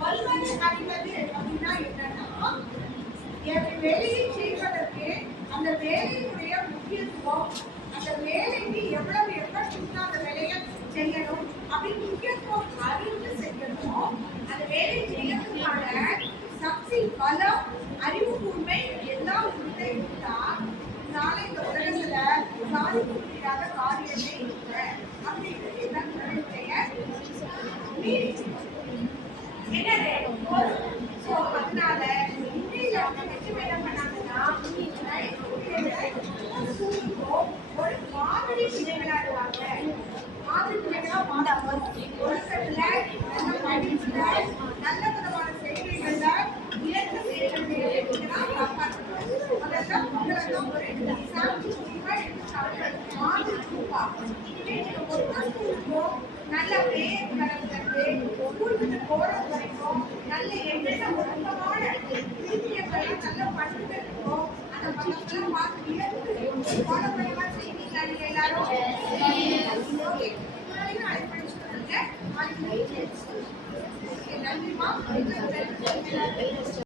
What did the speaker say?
வல்வது அறிவது அப்படின்னா என்னன்னா, வேலையை செய்வதற்கு அந்த வேலையினுடைய முக்கியத்துவம், அந்த வேலைக்கு எவ்வளவு எஃபர்ட் கொடுத்து அந்த வேலையை செய்யணும் அப்படின்னு முக்கியத்துவம் அறிந்து செய்யணும். அந்த வேலையை செய்யறதுக்கான சக்தி, பலம், அறிவு கூர்மை எல்லாம் உள்ள இருந்தா நாளை இந்த உலகத்துல சாதிக்க முடியாத காரியமே இல்லை அப்படிங்கிறது என்னது. ஸோ அதனால இந்தியில வந்து வெற்றி என்ன பண்ணாங்கன்னா, ஒரு மாதிரி பிள்ளைகளாடுவாங்க. மாதிரி பிள்ளைகளா மாறாமல் ஒழுக்கத்துல, நல்ல படிப்புல, நல்ல விதமான செய்திகள்ல இயற்கை செய்திகள் காப்பாற்றணும். அதெல்லாம் உங்களெல்லாம் ஒரு எக்ஸாம்பிள் எடுத்துக்காட்டு மாதிரி ரூபா. இதுவே நீங்க ஒரு ஸ்கூலுக்கும் நல்ல பேர் கலந்துட்டு ஸ்கூலுக்கு போறது வரைக்கும் நல்ல என்னென்ன ஒழுக்கமான விஷயங்கள்லாம் நல்ல பண்புகள் இருக்கும். அந்த பண்புகள்லாம் பார்த்து ஃபாலோ பண்ணமா செய்வீங்களா நீங்க எல்லாரும்? ஓகே, அழைப்படி சொல்லுங்க. நன்றிமா.